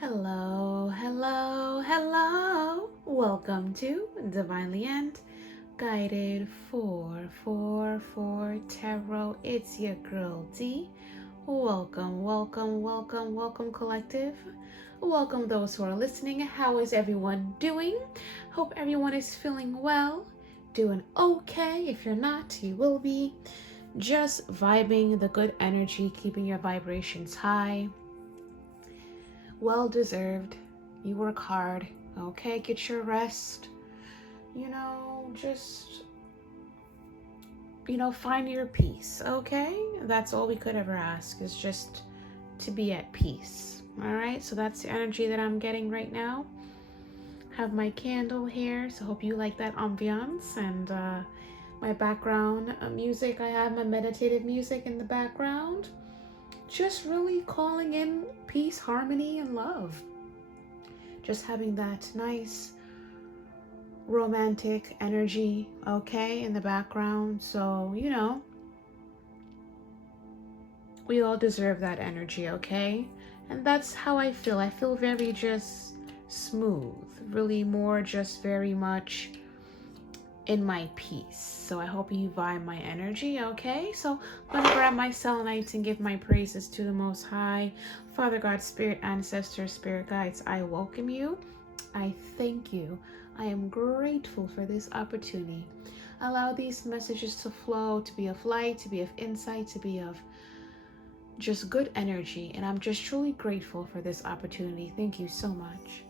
Hello, hello, hello. Welcome to Divinely End, Guided 444 Tarot. It's your girl D. Welcome, welcome, welcome, welcome, collective. Welcome those who are listening. How is everyone doing? Hope everyone is feeling well, doing okay. If you're not, you will be. Just vibing the good energy, keeping your vibrations high. Well deserved. You work hard. Okay, get your rest. Just, find your peace. Okay? That's all we could ever ask, is just to be at peace. All right? So that's the energy that I'm getting right now. Have my candle here, so hope you like that ambiance. And my background music, I have my meditative music in the background. Just really calling in peace, harmony, and love. Just having that nice romantic energy, okay, in the background. So, we all deserve that energy, okay? And that's how I feel. I feel very just smooth, really more just very much in my peace. So I hope you vibe my energy, okay? So I'm gonna grab my selenite and give my praises to the Most High. Father God, Spirit, Ancestors, Spirit Guides, I welcome you. I thank you. I am grateful for this opportunity. Allow these messages to flow, to be of light, to be of insight, to be of just good energy. And I'm just truly grateful for this opportunity. Thank you so much.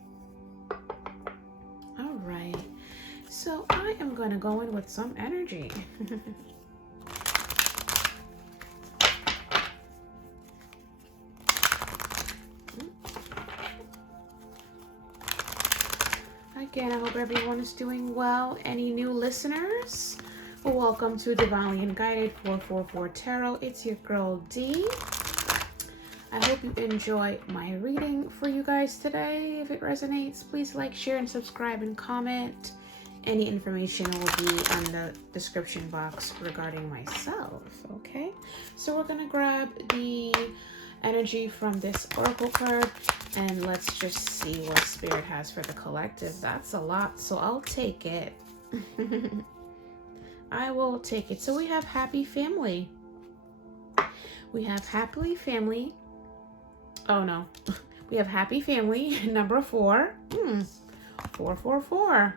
All right. So I am going to go in with some energy. Again, I hope everyone is doing well. Any new listeners? Welcome to Divinely and Guided 444 Tarot. It's your girl D. I hope you enjoy my reading for you guys today. If it resonates, please like, share, and subscribe and comment. Any information will be on the description box regarding myself, okay? So we're gonna grab the energy from this oracle card and let's just see what Spirit has for the collective. That's a lot, so I'll take it. I will take it. So we have happy family. We have happily family. Oh no. We have happy family, number 4. 444.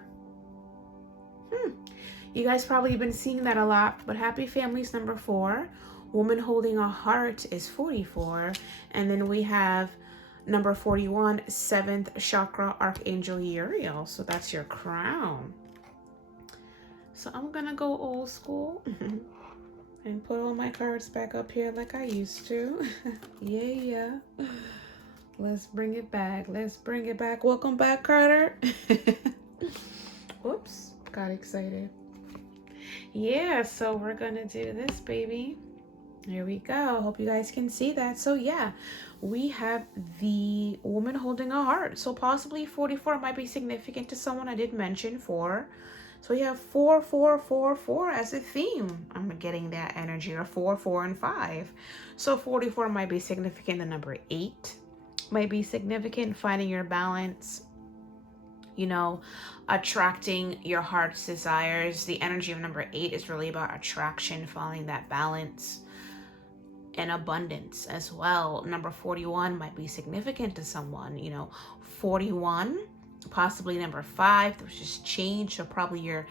You guys probably been seeing that a lot, but happy families number 4. Woman holding a heart is 44. And then we have number 41, 7th chakra, Archangel Uriel. So that's your crown. So I'm gonna go old school and put all my cards back up here like I used to. Yeah. Let's bring it back. Let's bring it back. Welcome back, Carter. Whoops, got excited. Yeah, so we're gonna do this, baby. Here we go. Hope you guys can see that. So yeah, we have the woman holding a heart. So possibly 44 might be significant to someone. I did mention 4. So we have 4, 4, 4, 4 as a theme. I'm getting that energy, or 4, 4, and 5. So 44 might be significant. The number 8 might be significant. Finding your balance, attracting your heart's desires. The energy of number 8 is really about attraction, finding that balance and abundance as well. Number 41 might be significant to someone. 41, possibly number 5, which is change. So probably your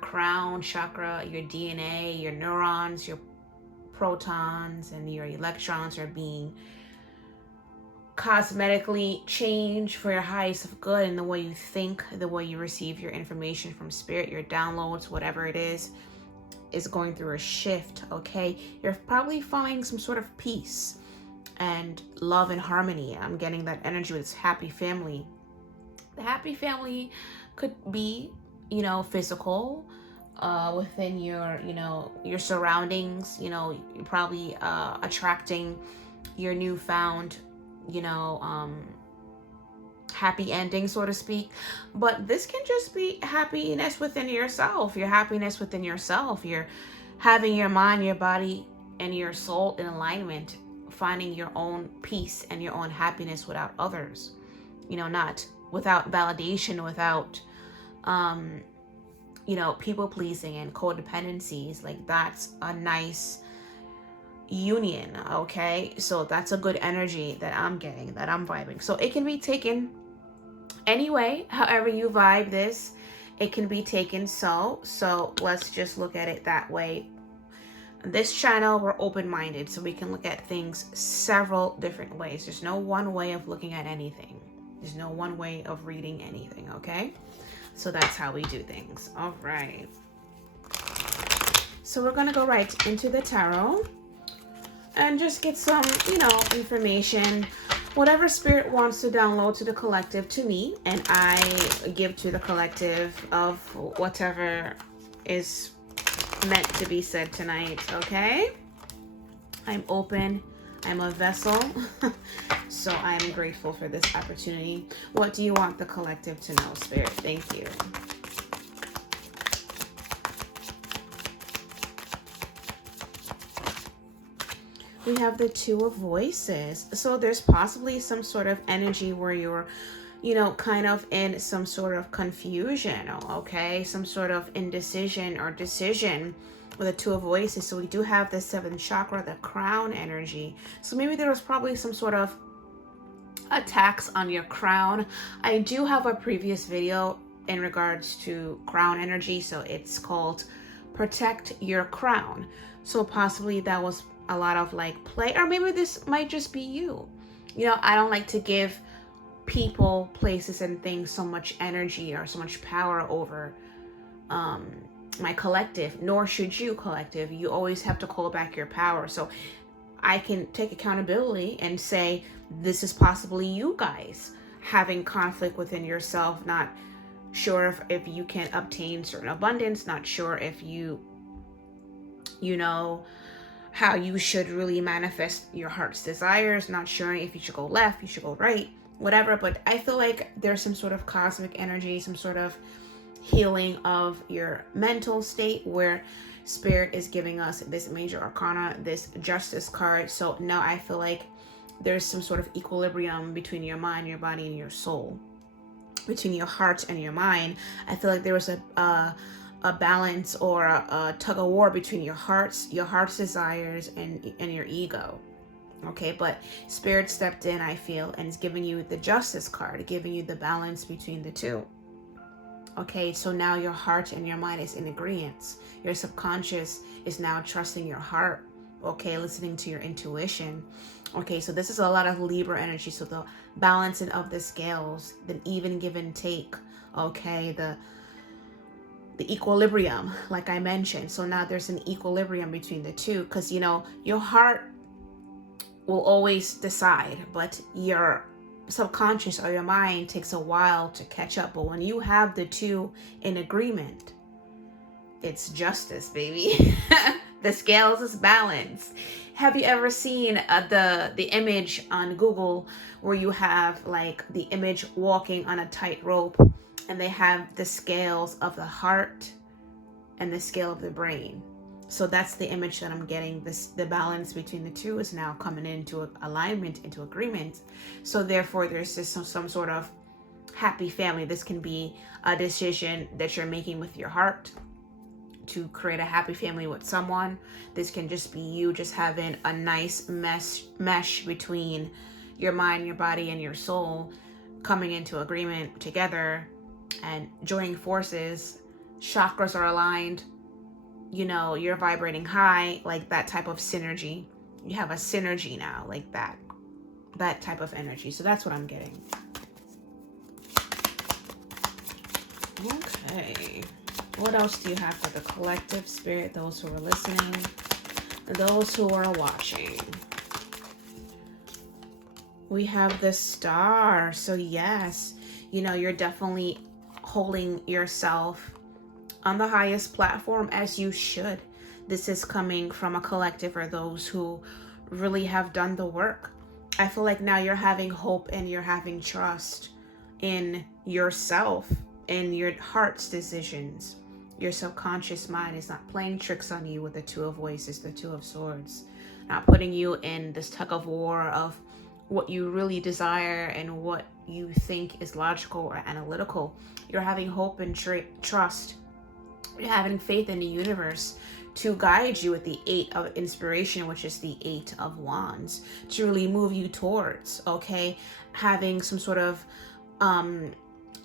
crown chakra, your DNA, your neurons, your protons, and your electrons are being cosmetically changed for your highest of good, in the way you think, the way you receive your information from Spirit, your downloads, whatever it is going through a shift, okay? You're probably finding some sort of peace and love and harmony. I'm getting that energy with this happy family. The happy family could be, physical, within your surroundings. You're probably attracting your newfound happy ending, so to speak. But this can just be happiness within yourself. Your happiness within yourself. You're having your mind, your body, and your soul in alignment, finding your own peace and your own happiness without others. not without validation, without, people pleasing and codependencies. Like, that's a nice union. Okay, so that's a good energy that I'm getting, that I'm vibing. So it can be taken anyway, however you vibe this, it can be taken. So let's just look at it that way. This channel, we're open-minded, so we can look at things several different ways. There's no one way of looking at anything. There's no one way of reading anything, okay? So that's how we do things. All right. So we're gonna go right into the tarot and just get some, information, whatever spirit wants to download to the collective to me, and I give to the collective of whatever is meant to be said tonight. Okay, I'm open, I'm a vessel. So I'm grateful for this opportunity. What do you want the collective to know, Spirit? Thank you. We have the Two of Voices. So there's possibly some sort of energy where you're, kind of in some sort of confusion, okay? Some sort of indecision or decision with the Two of Voices. So we do have the seventh chakra, the crown energy. So maybe there was probably some sort of attacks on your crown. I do have a previous video in regards to crown energy. So it's called Protect Your Crown. So possibly that was a lot of like play, or maybe this might just be you. I don't like to give people, places, and things so much energy or so much power over my collective, nor should you, collective. You always have to call back your power. So I can take accountability and say, this is possibly you guys having conflict within yourself, not sure if you can obtain certain abundance, not sure if you know how you should really manifest your heart's desires, not sure if you should go left, you should go right, whatever. But I feel like there's some sort of cosmic energy, some sort of healing of your mental state, where Spirit is giving us this major arcana, this Justice card. So now I feel like there's some sort of equilibrium between your mind, your body, and your soul, between your heart and your mind. I feel like there was a balance or a tug of war between your heart's desires and your ego. Okay, but Spirit stepped in, I feel, and is giving you the Justice card, giving you the balance between the two. Okay, so now your heart and your mind is in agreement. Your subconscious is now trusting your heart. Okay, listening to your intuition. Okay, so this is a lot of Libra energy. So the balancing of the scales, the even give and take. Okay, the equilibrium, like I mentioned. So now there's an equilibrium between the two, because your heart will always decide, but your subconscious or your mind takes a while to catch up. But when you have the two in agreement, it's justice, baby. The scales is balanced. Have you ever seen the image on Google where you have like the image walking on a tightrope, and they have the scales of the heart and the scale of the brain? So that's the image that I'm getting. The balance between the two is now coming into alignment, into agreement. So therefore, there's just some sort of happy family. This can be a decision that you're making with your heart to create a happy family with someone. This can just be you just having a nice mesh between your mind, your body, and your soul, coming into agreement together and joining forces. Chakras are aligned. You're vibrating high, like that type of synergy. You have a synergy now, like that type of energy. So that's what I'm getting. Okay. What else do you have for the collective, Spirit? Those who are listening, those who are watching. We have the Star. So yes, you're definitely holding yourself on the highest platform, as you should. This is coming from a collective, or those who really have done the work. I feel like now you're having hope and you're having trust in yourself, in your heart's decisions. Your subconscious mind is not playing tricks on you with the Two of Voices, the Two of Swords, not putting you in this tug of war of what you really desire and what you think is logical or analytical. You're having hope and trust. You're having faith in the universe to guide you with the 8 of inspiration, which is the 8 of wands, to really move you towards, okay, having some sort of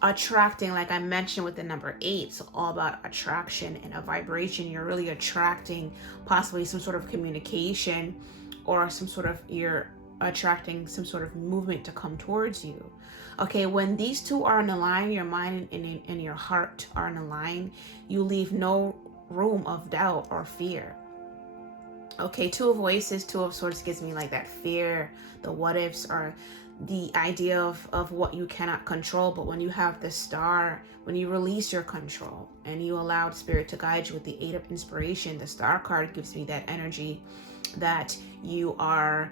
attracting, like I mentioned with the number 8. It's all about attraction and a vibration. You're really attracting possibly some sort of communication, or some sort of, you're attracting some sort of movement to come towards you. Okay, when these two are in a line, your mind and your heart are in a line, you leave no room of doubt or fear. Okay, 2 of voices, 2 of swords gives me like that fear, the what ifs, or the idea of what you cannot control. But when you have the star, when you release your control and you allowed spirit to guide you with the 8 of inspiration, the star card gives me that energy that you are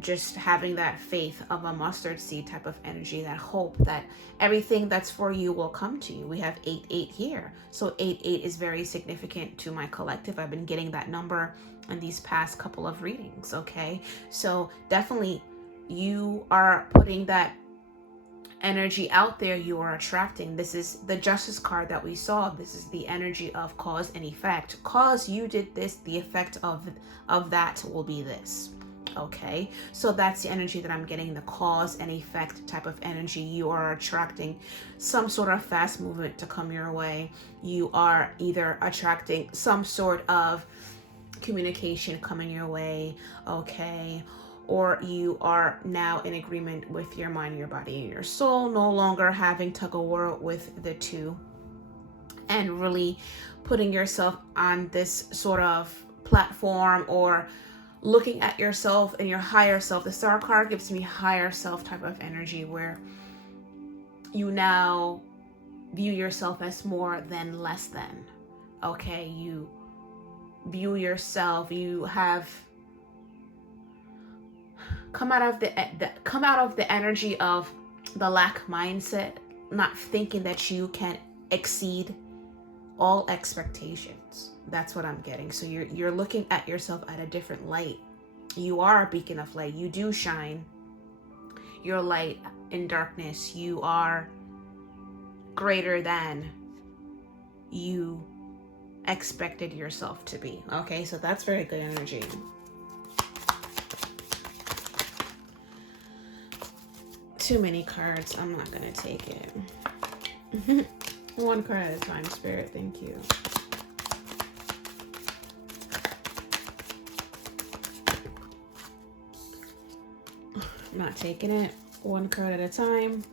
just having that faith of a mustard seed type of energy, that hope that everything that's for you will come to you. We have 8-8 here. So 8-8 is very significant to my collective. I've been getting that number in these past couple of readings. Okay. So definitely you are putting that energy out there, you are attracting. This is the justice card that we saw. This is the energy of cause and effect. Cause you did this, the effect of that will be this. Okay, so that's the energy that I'm getting, the cause and effect type of energy. You are attracting some sort of fast movement to come your way. You are either attracting some sort of communication coming your way, okay, or you are now in agreement with your mind, your body, and your soul, no longer having tug of war with the two, and really putting yourself on this sort of platform, or looking at yourself and your higher self. The star card gives me higher self type of energy, where you now view yourself as more than less than. Okay, you view yourself, you have come out of the energy of the lack mindset, not thinking that you can exceed all expectations. That's what I'm getting. So you're looking at yourself at a different light. You are a beacon of light. You do shine. You're light in darkness. You are greater than you expected yourself to be. Okay, so that's very good energy. Too many cards. I'm not gonna take it. One card at a time, Spirit. Thank you. I'm not taking it. One card at a time.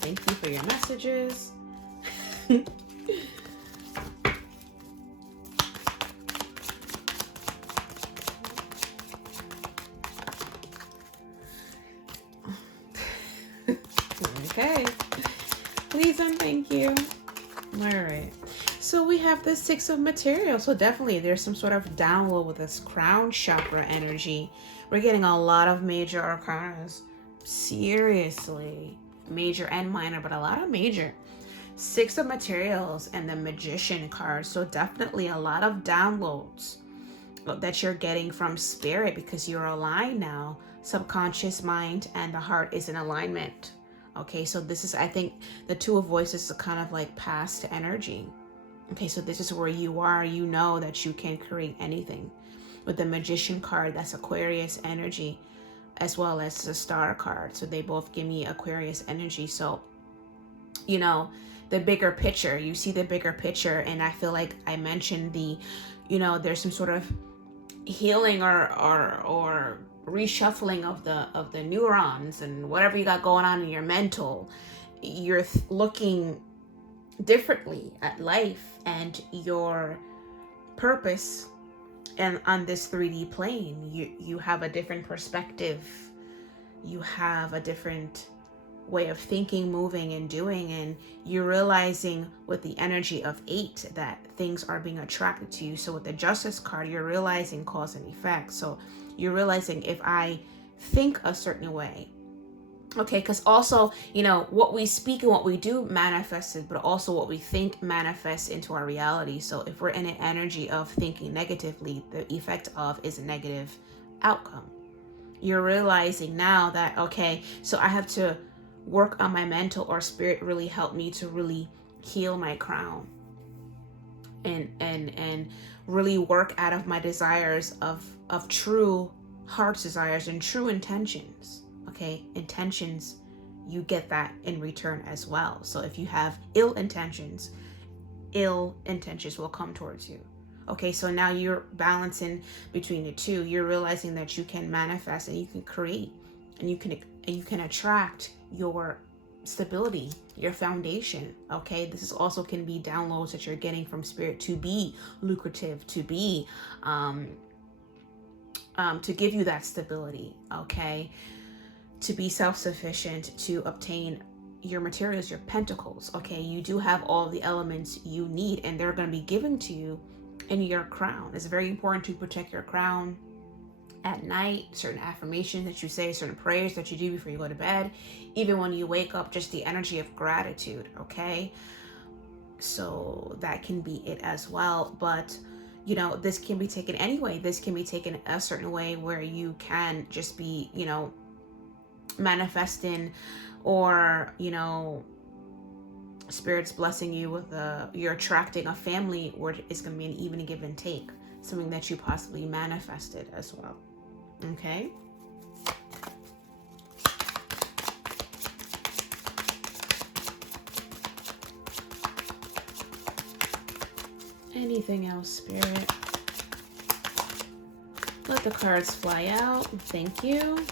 Thank you for your messages. Okay. Please and thank you. All right. So we have the 6 of material. So definitely there's some sort of download with this crown chakra energy. We're getting a lot of major arcanas. Seriously. Major and minor, but a lot of major. 6 of materials and the magician card. So definitely a lot of downloads that you're getting from spirit, because you're aligned now. Subconscious mind and the heart is in alignment. Okay, so this is, I think, the 2 of voices is kind of like past energy. Okay, so this is where you are. You know that you can create anything. With the magician card, that's Aquarius energy, as well as the star card. So they both give me Aquarius energy. So, you know, the bigger picture, you see the bigger picture. And I feel like I mentioned there's some sort of healing or reshuffling of the neurons and whatever you got going on in your mental. You're looking differently at life and your purpose, and on this 3D plane you have a different perspective, you have a different way of thinking, moving, and doing, and you're realizing with the energy of 8 that things are being attracted to you. So with the justice card, you're realizing cause and effect. So you're realizing, if I think a certain way, okay, because also, what we speak and what we do manifested, but also what we think manifests into our reality. So if we're in an energy of thinking negatively, the effect of is a negative outcome. You're realizing now that, okay, so I have to work on my mental, or spirit really helped me to really heal my crown and really work out of my desires of true heart's desires and true intentions. Okay, intentions, you get that in return as well. So if you have ill intentions will come towards you. Okay, so now you're balancing between the two. You're realizing that you can manifest and you can create and you can attract your stability, your foundation. Okay, this is also can be downloads that you're getting from spirit to be lucrative, to be to give you that stability. Okay, to be self-sufficient, to obtain your materials, your pentacles. Okay, you do have all the elements you need, and they're going to be given to you in your crown. It's very important to protect your crown at night. Certain affirmations that you say, certain prayers that you do before you go to bed, even when you wake up, just the energy of gratitude. Okay, so that can be it as well. But you know, this can be taken anyway. This can be taken a certain way where you can just be, you know, manifesting, or you know, spirit's blessing you with you're attracting a family where it's going to be an even give and take, something that you possibly manifested as well. Okay, anything else, spirit? Let the cards fly out. Thank you.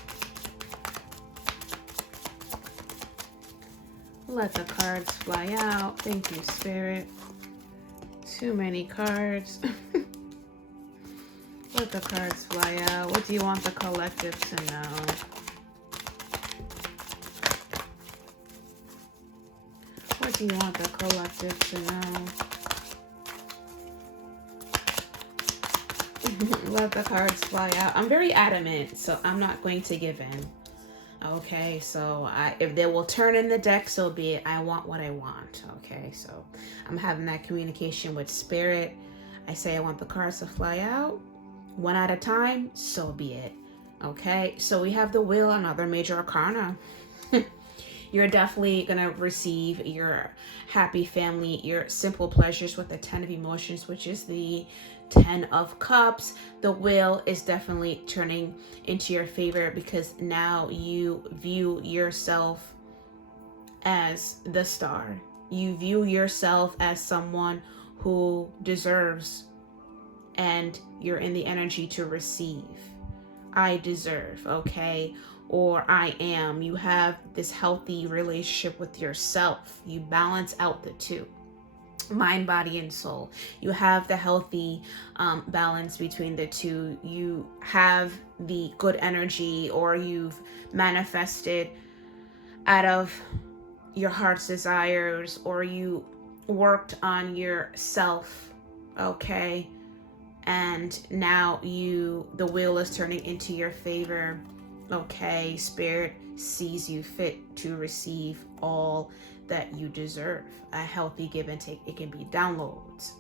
Let the cards fly out. Thank you, spirit. Too many cards. Let the cards fly out. What do you want the collective to know? What do you want the collective to know? Let the cards fly out. I'm very adamant, so I'm not going to give in. Okay, so if they will turn in the deck, so be it. I want what I want. Okay, so I'm having that communication with spirit. I say I want the cards to fly out one at a time, so be it. Okay, so we have the Wheel, another major arcana. You're definitely gonna receive your happy family, your simple pleasures with the 10 of emotions, which is the 10 of cups. The Wheel is definitely turning into your favor because now you view yourself as the star. You view yourself as someone who deserves, and you're in the energy to receive. I deserve, okay? Or I am. You have this healthy relationship with yourself. You balance out the two, mind, body, and soul. You have the healthy balance between the two. You have the good energy, or you've manifested out of your heart's desires, or you worked on yourself, okay? And now the wheel is turning into your favor. Okay, spirit sees you fit to receive all that you deserve. A healthy give and take. It can be downloads.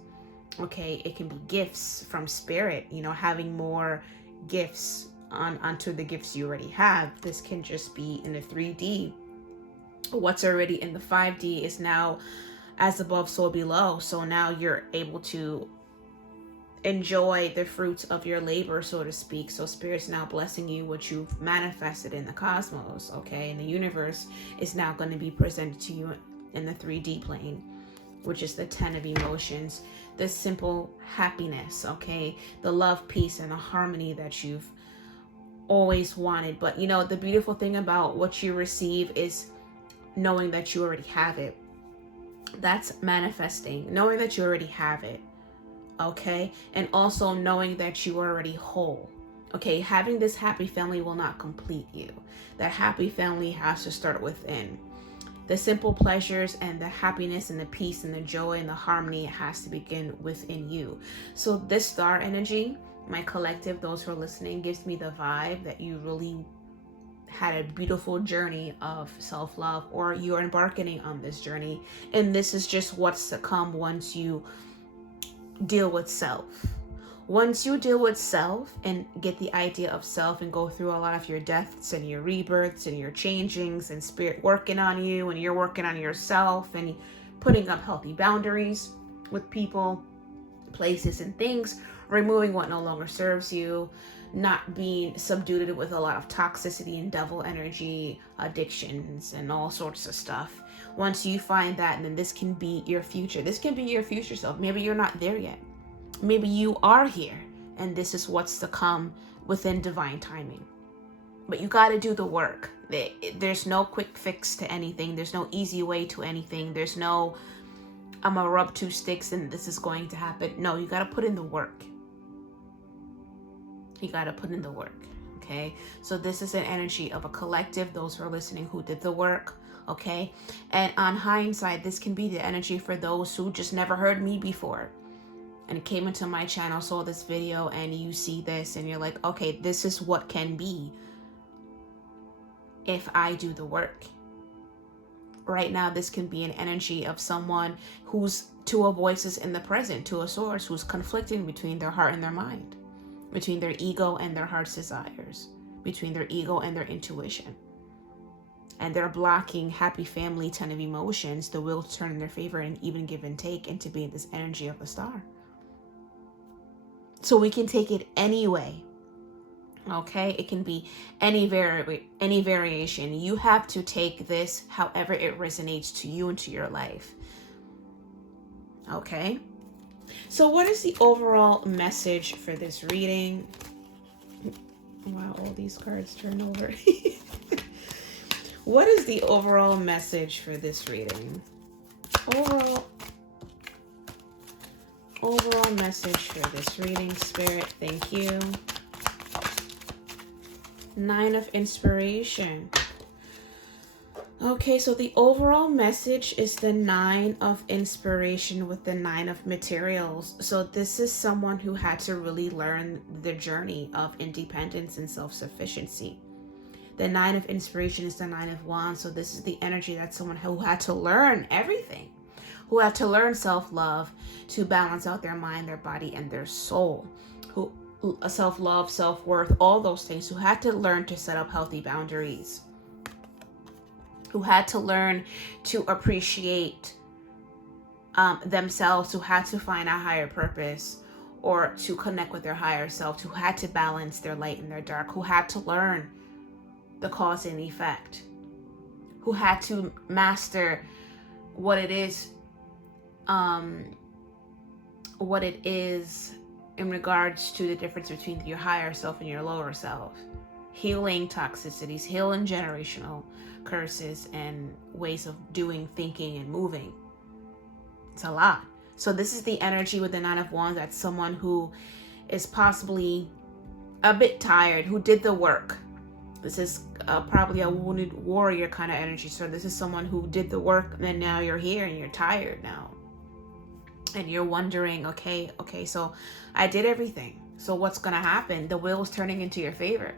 Okay, it can be gifts from spirit, you know, having more gifts onto the gifts you already have. This can just be in the 3D. What's already in the 5D is now as above, so below. So now you're able to enjoy the fruits of your labor, so to speak. So spirit's now blessing you what you've manifested in the cosmos, okay? And the universe is now going to be presented to you in the 3D plane, which is the 10 of emotions, the simple happiness, okay? The love, peace, and the harmony that you've always wanted. But you know, the beautiful thing about what you receive is knowing that you already have it. That's manifesting, knowing that you already have it. Okay, and also knowing that you are already whole. Okay, having this happy family will not complete you. That happy family has to start within. The simple pleasures and the happiness and the peace and the joy and the harmony has to begin within you. So this star energy, my collective, those who are listening, gives me the vibe that you really had a beautiful journey of self-love, or you're embarking on this journey, and this is just what's to come once you deal with self. Once you deal with self and get the idea of self and go through a lot of your deaths and your rebirths and your changings and spirit working on you and you're working on yourself and putting up healthy boundaries with people, places, and things, removing what no longer serves you, not being subdued with a lot of toxicity and devil energy, addictions, and all sorts of stuff. Once you find that, then this can be your future. This can be your future self. Maybe you're not there yet. Maybe you are here, and this is what's to come within divine timing. But you got to do the work. There's no quick fix to anything. There's no easy way to anything. There's no, I'm going to rub 2 sticks and this is going to happen. No, you got to put in the work. You got to put in the work. Okay. So this is an energy of a collective, those who are listening who did the work. Okay. And on hindsight, this can be the energy for those who just never heard me before and came into my channel, saw this video, and you see this and you're like, okay, this is what can be if I do the work. Right now, this can be an energy of someone who's 2 voices in the present, 2 swords, who's conflicting between their heart and their mind, between their ego and their heart's desires, between their ego and their intuition. And they're blocking happy family 10 of emotions, the will to turn in their favor and even give and take, and to be in this energy of the star. So we can take it anyway. Okay, it can be any variation. You have to take this however it resonates to you and to your life. Okay, so what is the overall message for this reading? Wow, all these cards turn over. What is the overall message for this reading? Overall message for this reading, Spirit. Thank you. 9 of Inspiration. Okay, so the overall message is the 9 of Inspiration with the 9 of Materials. So this is someone who had to really learn the journey of independence and self-sufficiency. The 9 of Inspiration is the 9 of Wands. So this is the energy that someone who had to learn everything, who had to learn self-love to balance out their mind, their body, and their soul, who self-love, self-worth, all those things, who had to learn to set up healthy boundaries, who had to learn to appreciate themselves, who had to find a higher purpose or to connect with their higher self, who had to balance their light and their dark, who had to learn the cause and effect, who had to master what it is in regards to the difference between your higher self and your lower self, healing toxicities, healing generational curses and ways of doing, thinking, and moving. It's a lot. So this is the energy with the 9 of Wands. That's someone who is possibly a bit tired, who did the work. This is probably a wounded warrior kind of energy. So this is someone who did the work, and now you're here and you're tired now. And you're wondering, okay, so I did everything. So what's going to happen? The wheel is turning into your favor.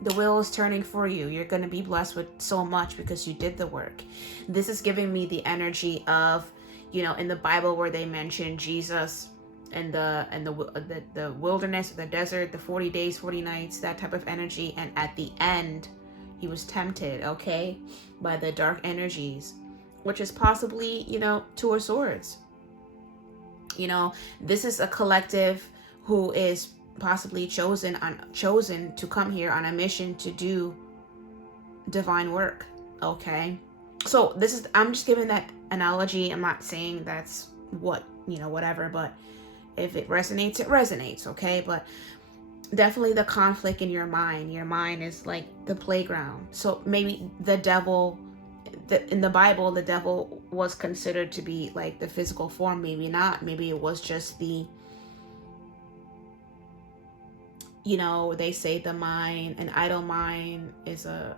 The wheel is turning for you. You're going to be blessed with so much because you did the work. This is giving me the energy of, in the Bible where they mention Jesus and the wilderness, the desert, the 40 days, 40 nights, that type of energy. And at the end, he was tempted, by the dark energies, which is possibly, 2 of Swords. This is a collective who is possibly chosen to come here on a mission to do divine work. So I'm just giving that analogy. I'm not saying that's what, whatever, but if it resonates, it resonates. But definitely the conflict in your mind is like the playground. So maybe the devil, in the Bible, the devil was considered to be like the physical form. Maybe not. Maybe it was just the, they say the mind, an idle mind is the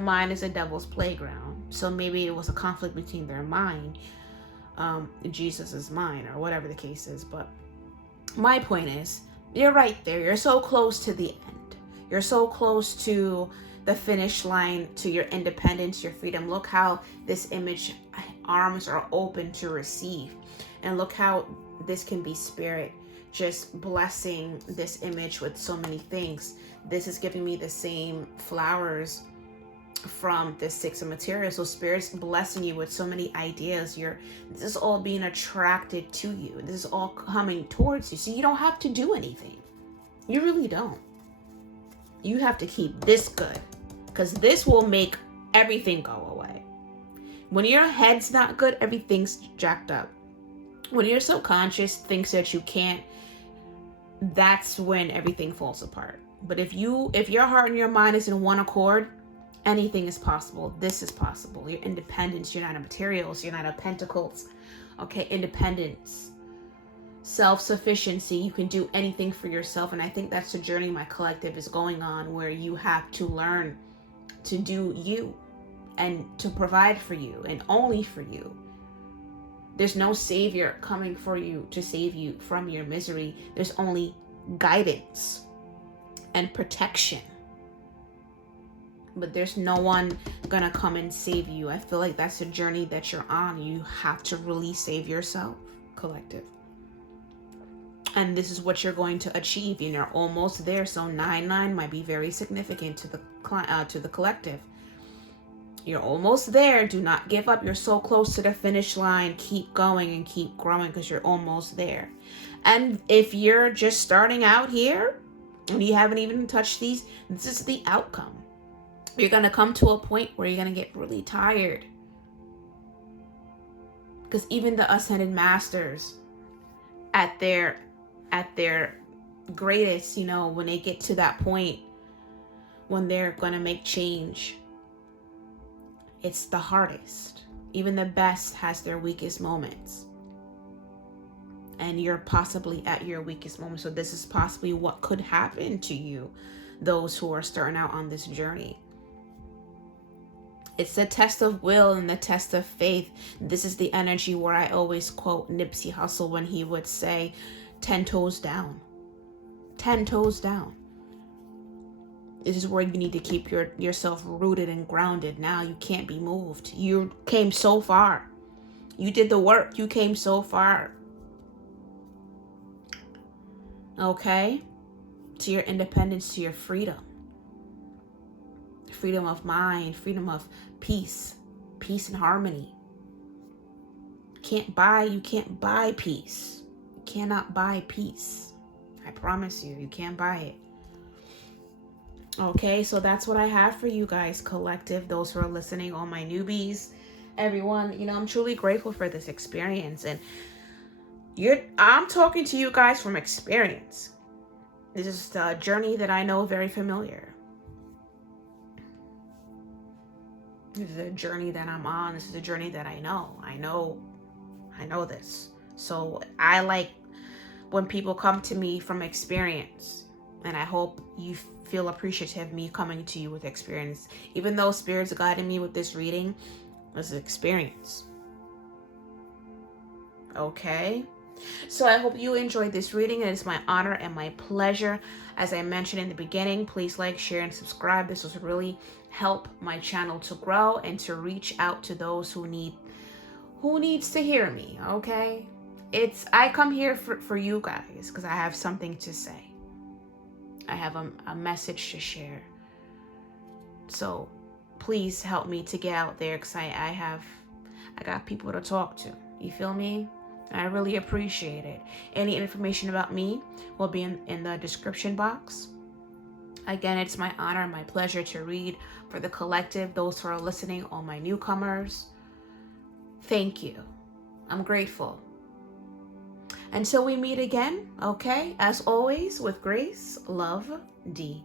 mind is a devil's playground. So maybe it was a conflict between their mind, Jesus's mind, or whatever the case is. But my point is, you're right there. You're so close to the end. You're so close to the finish line to your independence, your freedom. Look how this image, arms are open to receive. And look how this can be spirit just blessing this image with so many things. This is giving me the same flowers from the Six of Materials. So spirit's blessing you with so many ideas. This is all being attracted to you. This is all coming towards you. So you don't have to do anything. You really don't. You have to keep this good, because this will make everything go away. When your head's not good, everything's jacked up. When your subconscious thinks that you can't, that's when everything falls apart. But if your heart and your mind is in one accord, anything is possible. This is possible. Your independence. You're not a materials. You're not a pentacles. Okay, independence, self-sufficiency. You can do anything for yourself. And I think that's the journey my collective is going on, where you have to learn to do you and to provide for you and only for you. There's no savior coming for you to save you from your misery. There's only guidance and protection. But there's no one gonna come and save you. I feel like that's a journey that you're on. You have to really save yourself, collective. And this is what you're going to achieve. And you're almost there. So 9-9 might be very significant to the collective. You're almost there. Do not give up. You're so close to the finish line. Keep going and keep growing, because you're almost there. And if you're just starting out here and you haven't even touched these, this is the outcome. You're going to come to a point where you're going to get really tired. Because even the ascended masters at their greatest, when they get to that point, when they're going to make change, it's the hardest. Even the best has their weakest moments. And you're possibly at your weakest moment. So this is possibly what could happen to you, those who are starting out on this journey. It's the test of will and the test of faith. This is the energy where I always quote Nipsey Hussle when he would say, 10 toes down. 10 toes down. This is where you need to keep yourself rooted and grounded. Now you can't be moved. You came so far. You did the work. You came so far. Okay? To your independence, to your freedom. Freedom of mind, freedom of peace and harmony. You can't buy peace. You cannot buy peace. I promise you can't buy it. Okay, so that's what I have for you guys, collective, those who are listening, all my newbies, everyone. I'm truly grateful for this experience, and I'm talking to you guys from experience. This is a journey that I know very familiar. This is a journey that I'm on. This is a journey that I know. I know this. So I like when people come to me from experience, and I hope you feel appreciative of me coming to you with experience. Even though Spirit's guiding me with this reading, this is experience. Okay? So I hope you enjoyed this reading. It is my honor and my pleasure. As I mentioned in the beginning, please like, share, and subscribe. This will really help my channel to grow and to reach out to those who needs to hear me. Okay? I come here for you guys because I have something to say. I have a message to share. So please help me to get out there, because I got people to talk to. You feel me? I really appreciate it. Any information about me will be in the description box. Again, it's my honor and my pleasure to read for the collective, those who are listening, all my newcomers. Thank you. I'm grateful. Until we meet again, okay? As always, with grace, love, D.